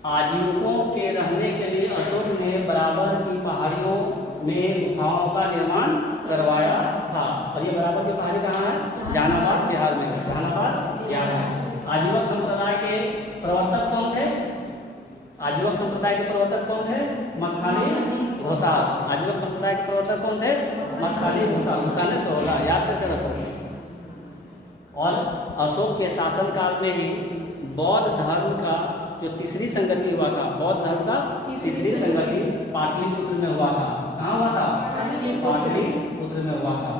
आजीविकों के रहने के लिए अशोक ने बराबर की पहाड़ियों में गुफाओं का निर्माण करवाया था। और ये बराबर की पहाड़ी कहाँ है? जहानाबाद बिहार में है। जहानाबाद बिहार में। आजीवक संप्रदाय के प्रवर्तक कौन थे? आजीवक संप्रदाय के प्रवर्तक कौन थे? मक्खाली घोषाल। आजीवक संप्रदाय के प्रवर्तक कौन थे? मक्खाली घोषाल। घोषाल ने 16 याद करके रखो। और अशोक के शासनकाल में ही बौद्ध धर्म का जो तीसरी संगति हुआ था, बौद्ध धर्म का तीसरी संगति पाटलिपुत्र में हुआ था। कहाँ हुआ था? पाटलिपुत्र में हुआ था।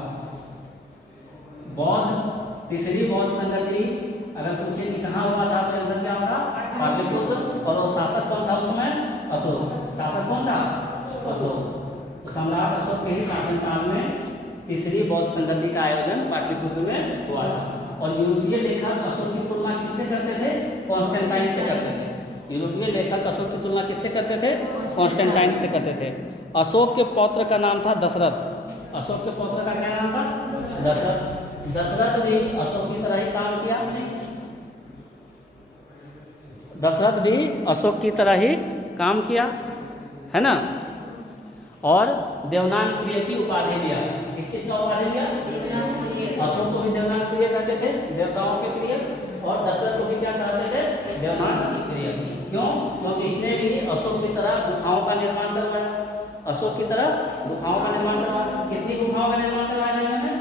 तीसरी बौद्ध संगति अगर पूछे कि कहाँ हुआ था तो आंसर क्या होगा? पाटलिपुत्र। और वो शासक कौन था उसमें? अशोक। शासक कौन था? अशोक। सम्राट अशोक के ही शासनकाल में तीसरी बौद्ध संगति का आयोजन पाटलिपुत्र में हुआ था। और यूरोपीय लेखक अशोक की तुलना किससे करते थे? कॉन्स्टेंटाइन से करते थे। यूरोपीय लेखक अशोक की तुलना किससे करते थे? कॉन्स्टेंटाइन से करते थे। अशोक के पौत्र का नाम था दशरथ। अशोक के पौत्र का क्या नाम था? दशरथ। दशरथ भी अशोक की तरह ही काम किया। दशरथ भी अशोक की तरह ही काम किया, है ना। और देवनान प्रिय की उपाधि लिया। किस चीज का उपाधि लिया? अशोक को भी देवनान प्रिय कहते थे, देवताओं के प्रिय। और दशरथ को भी क्या कहते थे? देवनान प्रिय। क्यों? क्योंकि इसने भी अशोक की तरह गुफाओं का निर्माण करवाया। अशोक की तरह गुफाओं का निर्माण करवाया। कितनी गुफाओं का निर्माण करवाया इन्होंने?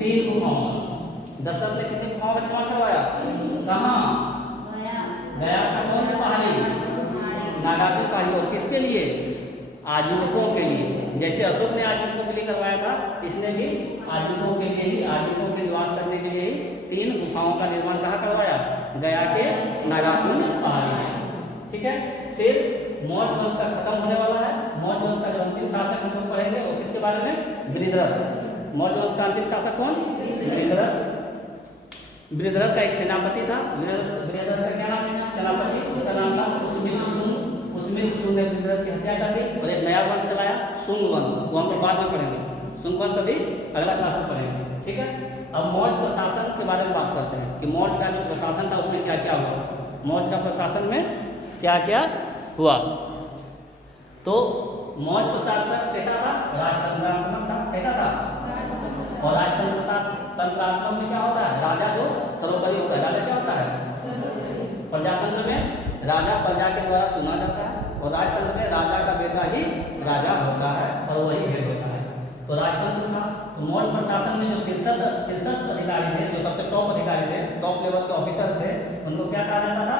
3 गुफाओं। दशरथ ने कितनी गुफाओं का निर्माण करवाया? कहाँ? गया का कौन सी पहाड़ी? नागार्जुन पहाड़ी। और किसके लिए? आजीविकों के लिए। जैसे अशोक ने आजीविकों के लिए करवाया था, इसने भी आजीविकों के लिए ही, आजीविकों के निवास करने के लिए ही 3 गुफाओं का निर्माण कहाँ करवाया? गया के नागार्जुन पहाड़ी में। ठीक है। फिर मौर्य वंश का खत्म होने वाला है। मौर्य वंश का जो अंतिम शासक हम लोग पढ़ेंगे वो किसके बारे में? वृद्धरथ। मौर्य वंश का अंतिम शासक कौन? वृद्धरथ। वृद्धरथ का एक सेनापति था। वृद्धरथ का क्या नाम है? सेनापति। उसका नाम था उस्मितसुंग। उस्मितसुंग ने वृद्धरथ की हत्या कर दी और एक नया वंश चलाया, शुंग वंश। वो हम लोग बाद में पढ़ेंगे। शुंग वंश अभी अगला क्लास में पढ़ेंगे। ठीक है। अब मौर्य प्रशासन के बारे में बात करते हैं कि मौर्य का जो प्रशासन था उसमें क्या क्या हुआ। मौर्य का प्रशासन में क्या क्या हुआ। तो मौर्य प्रशासन कैसा था? राजतंत्रात्मक था। कैसा था? और राजतंत्रात्मक में क्या होता है? राजा जो सर्वोपरि होता है। राजा क्या होता है? प्रजातंत्र में राजा प्रजा के द्वारा चुना जाता है और राजतंत्र में राजा का बेटा ही राजा होता है और वही हेड होता है। तो राजतंत्र था। तो मौर्य प्रशासन में जो शीर्षस्थ अधिकारी थे, जो सबसे टॉप अधिकारी थे, टॉप लेवल के ऑफिसर्स थे, उनको क्या कहा जाता था?